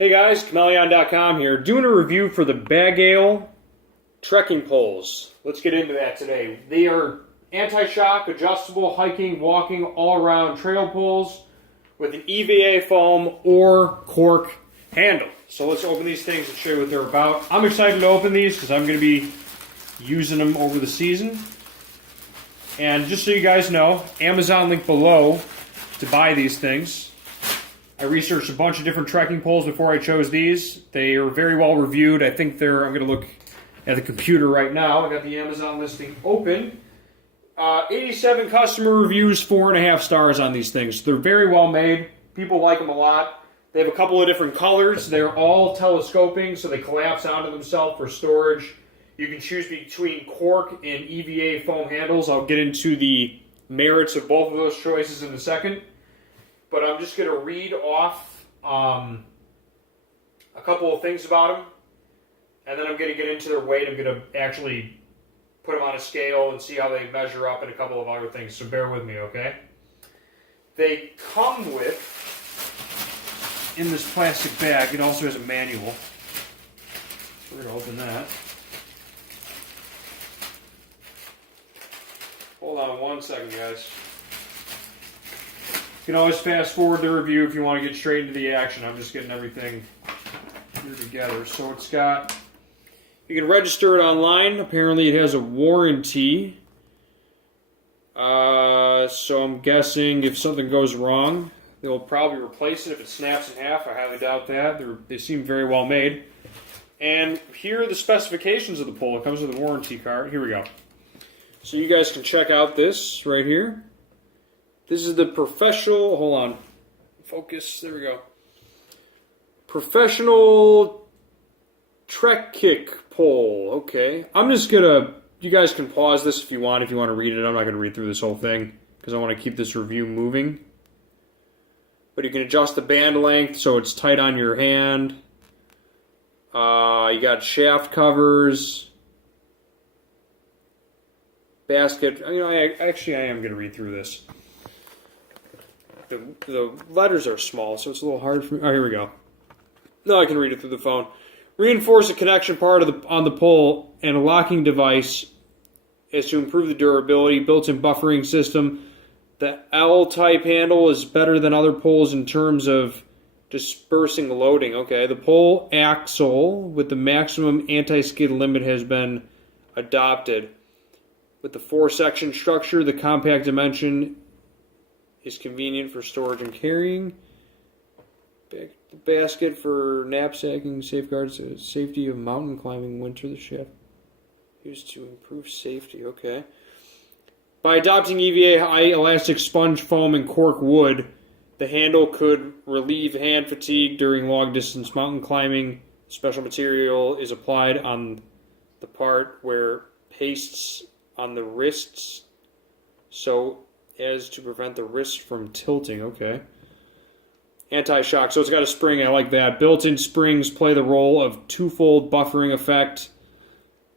Hey guys, Chmelaeon.com here, doing a review for the Bagail trekking poles. Let's get into that today. They are anti-shock, adjustable, hiking, walking, all-around trail poles with an EVA foam or cork handle. So let's open these things and show you what they're about. I'm excited to open these because I'm going to be using them over the season. And just so you guys know, Amazon link below to buy these things. I researched a bunch of different trekking poles before I chose these. They are very well reviewed. I think I'm going to look at the computer right now. I got the Amazon listing open. 87 customer reviews, 4.5 stars on these things. They're very well made. People like them a lot. They have a couple of different colors. They're all telescoping, so they collapse onto themselves for storage. You can choose between cork and EVA foam handles. I'll get into the merits of both of those choices in a second. But I'm just going to read off a couple of things about them, and then I'm going to get into their weight. I'm going to actually put them on a scale and see how they measure up and a couple of other things, so bear with me, okay? They come with, in this plastic bag, it also has a manual. We're going to open that. Hold on one second, guys. You can always fast forward the review if you want to get straight into the action. I'm just getting everything here together. So it's got, you can register it online. Apparently it has a warranty. So I'm guessing if something goes wrong, they'll probably replace it if it snaps in half. I highly doubt that. They seem very well made. And here are the specifications of the pole. It comes with a warranty card. Here we go. So you guys can check out this right here. This is the professional, hold on, focus, there we go. Professional Trek Kick pole, okay. I'm just gonna, you guys can pause this if you want to read it. I'm not gonna read through this whole thing because I want to keep this review moving. But you can adjust the band length so it's tight on your hand. You got shaft covers. Basket, I am gonna read through this. The letters are small, so it's a little hard for me. Oh, here we go. No, I can read it through the phone. Reinforce the connection part on the pole and a locking device is to improve the durability. Built-in buffering system. The L-type handle is better than other poles in terms of dispersing loading. Okay, the pole axle with the maximum anti-skid limit has been adopted. With the 4-section structure, the compact dimension is convenient for storage and carrying. The basket for knapsacking safeguards the safety of mountain climbing winter. The shaft used to improve safety. Okay. By adopting EVA high elastic sponge foam and cork wood, the handle could relieve hand fatigue during long distance mountain climbing. Special material is applied on the part where pastes on the wrists, so as to prevent the wrist from tilting. Okay. Anti-shock. So it's got a spring. I like that. Built-in springs play the role of twofold buffering effect.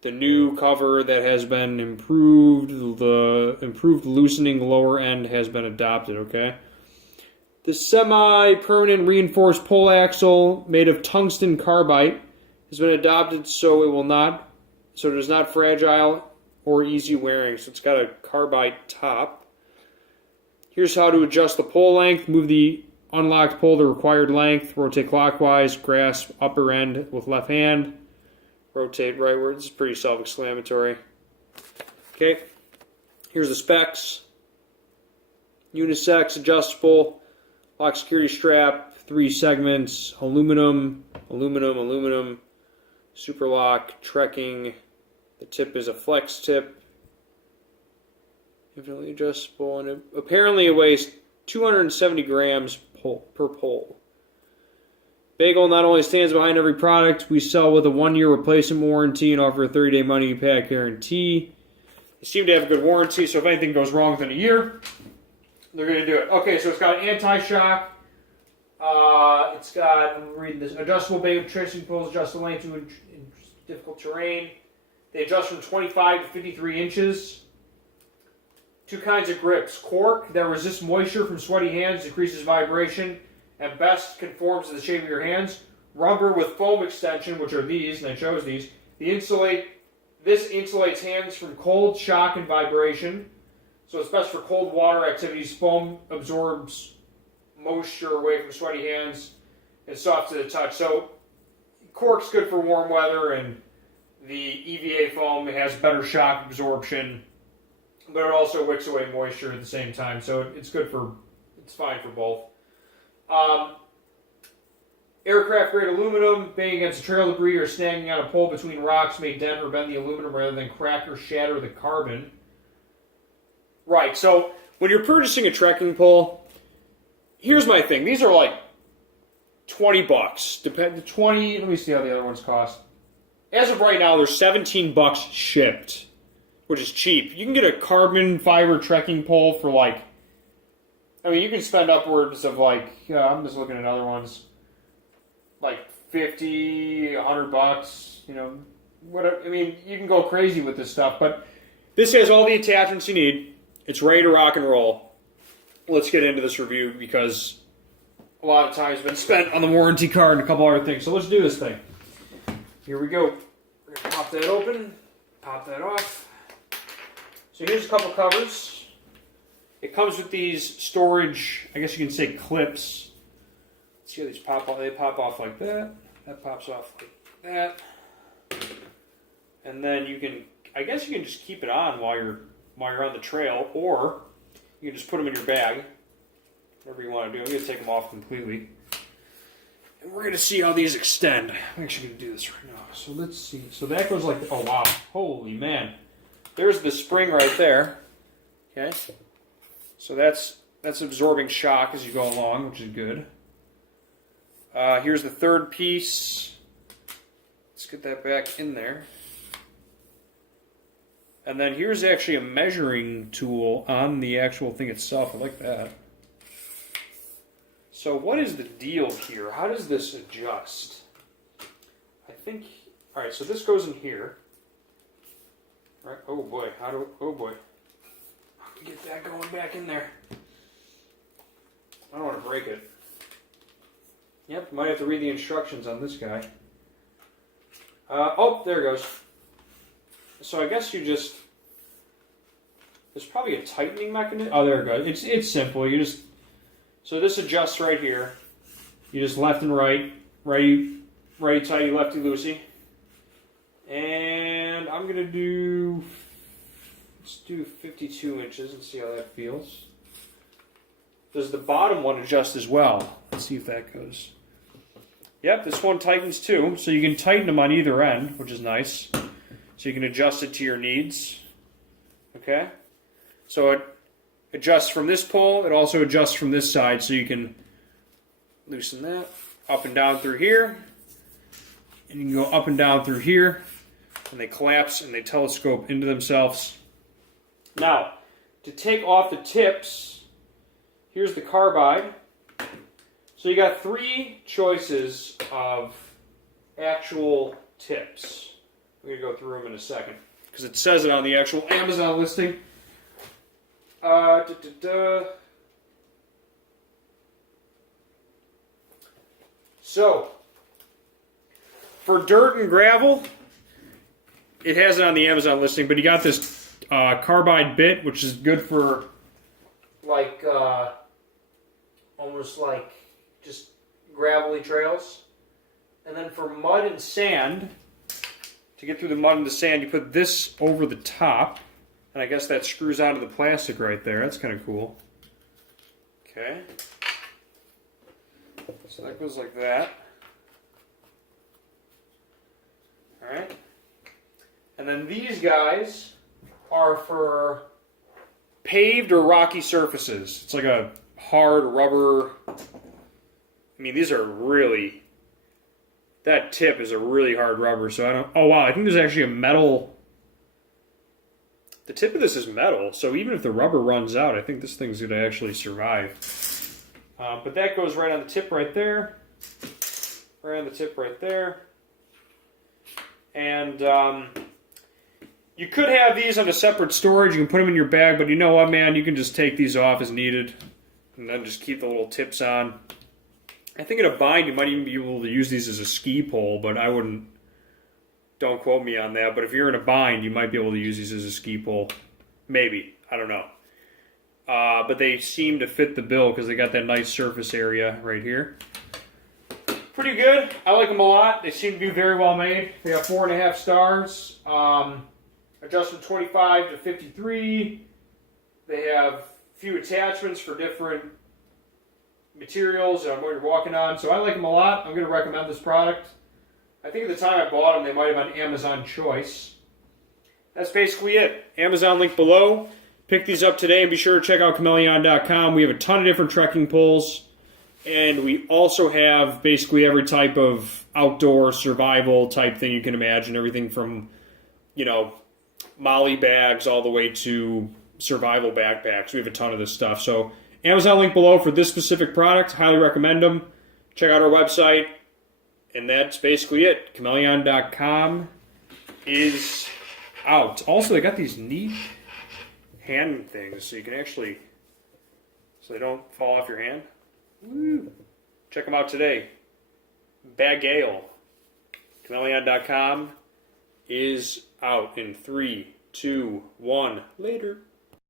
The new cover that has been improved, the improved loosening lower end has been adopted. Okay. The semi-permanent reinforced pole axle made of tungsten carbide has been adopted so it is not fragile or easy wearing. So it's got a carbide top. Here's how to adjust the pole length. Move the unlocked pole the required length. Rotate clockwise. Grasp upper end with left hand. Rotate rightward. This is pretty self-explanatory. Okay. Here's the specs. Unisex, adjustable, lock security strap, 3 segments, aluminum, super lock, trekking. The tip is a flex tip. Infinitely adjustable, and apparently it weighs 270 grams per pole. Bagail not only stands behind every product we sell with a 1-year replacement warranty and offer a 30-day money-back guarantee. They seem to have a good warranty, so if anything goes wrong within a year, they're going to do it. Okay, so it's got anti-shock. It's got, I'm reading this, adjustable Bagail trekking poles, adjust the length to difficult terrain. They adjust from 25 to 53 inches. 2 kinds of grips. Cork that resists moisture from sweaty hands, decreases vibration, and best conforms to the shape of your hands. rubber with foam extension, which are these, and I chose these. This insulates hands from cold, shock, and vibration. So it's best for cold water activities. Foam absorbs moisture away from sweaty hands and soft to the touch. So cork's good for warm weather, and the EVA foam has better shock absorption, but it also wicks away moisture at the same time. So it's fine for both. Aircraft grade aluminum, banging against trail debris or standing on a pole between rocks may dent or bend the aluminum rather than crack or shatter the carbon. Right, so when you're purchasing a trekking pole, here's my thing. These are like $20. Let me see how the other ones cost. As of right now, they're $17 shipped, which is cheap. You can get a carbon fiber trekking pole for like, I mean, you can spend upwards of like, I'm just looking at other ones, like $50, $100, you know, whatever. I mean, you can go crazy with this stuff, but this has all the attachments you need. It's ready to rock and roll. Let's get into this review because a lot of time has been spent on the warranty card and a couple other things. So let's do this thing. Here we go. We're going to pop that open, pop that off. So here's a couple covers. It comes with these storage, I guess you can say clips. Let's see how these pop off. They pop off like that. That pops off like that. And then you can, I guess you can just keep it on while you're on the trail, or you can just put them in your bag. Whatever you want to do. I'm going to take them off completely. And we're going to see how these extend. I'm actually going to do this right now. So let's see. So that goes like, oh wow. Holy man. There's the spring right there. Okay. So that's absorbing shock as you go along, which is good. Here's the third piece. Let's get that back in there. And then here's actually a measuring tool on the actual thing itself. I like that. So what is the deal here? How does this adjust? I think, all right, so this goes in here. All right, oh boy, oh boy. How can get that going back in there? I don't want to break it. Yep, might have to read the instructions on this guy. Oh, there it goes. So I guess you just, there's probably a tightening mechanism. Oh, there it goes. It's simple. You just, so this adjusts right here. You just left and right, righty tighty, lefty loosey. And I'm going to do, let's do 52 inches and see how that feels. Does the bottom one adjust as well? Let's see if that goes. Yep, this one tightens too. So you can tighten them on either end, which is nice. So you can adjust it to your needs. Okay? So it adjusts from this pole. It also adjusts from this side. So you can loosen that up and down through here. And you can go up and down through here. And they collapse and they telescope into themselves. Now, to take off the tips, here's the carbide. So you got 3 choices of actual tips. We're going to go through them in a second, because it says it on the actual Amazon listing. So, for dirt and gravel, it has it on the Amazon listing, but you got this carbide bit, which is good for, like, almost like just gravelly trails. And then for mud and sand, to get through the mud and the sand, you put this over the top, and I guess that screws onto the plastic right there. That's kind of cool. Okay. So that goes like that. Alright. And then these guys are for paved or rocky surfaces. It's like a hard rubber. I mean, these are really, that tip is a really hard rubber, so I don't, oh wow, I think there's actually a metal, the tip of this is metal, so even if the rubber runs out, I think this thing's going to actually survive. But that goes right on the tip right there, right on the tip right there, and you could have these on a separate storage, you can put them in your bag, but you know what, man, you can just take these off as needed, and then just keep the little tips on. I think in a bind you might even be able to use these as a ski pole, but I wouldn't. Don't quote me on that. But if you're in a bind, you might be able to use these as a ski pole. Maybe. I don't know. But they seem to fit the bill because they got that nice surface area right here. Pretty good. I like them a lot. They seem to be very well made. They got 4.5 stars. Adjustment 25 to 53. They have a few attachments for different materials and what you're walking on. So I like them a lot. I'm going to recommend this product. I think at the time I bought them, they might have been Amazon Choice. That's basically it. Amazon link below. Pick these up today and be sure to check out Chmelaeon.com. We have a ton of different trekking poles. And we also have basically every type of outdoor survival type thing you can imagine. Everything from, Molly bags all the way to survival backpacks. We have a ton of this stuff. So Amazon link below for this specific product. Highly recommend them. Check out our website. And that's basically it. Chmelaeon.com is out. Also, they got these neat hand things so you can actually, so they don't fall off your hand. Woo. Check them out today. Bagail. Chmelaeon.com is out in 3, 2, 1. Later.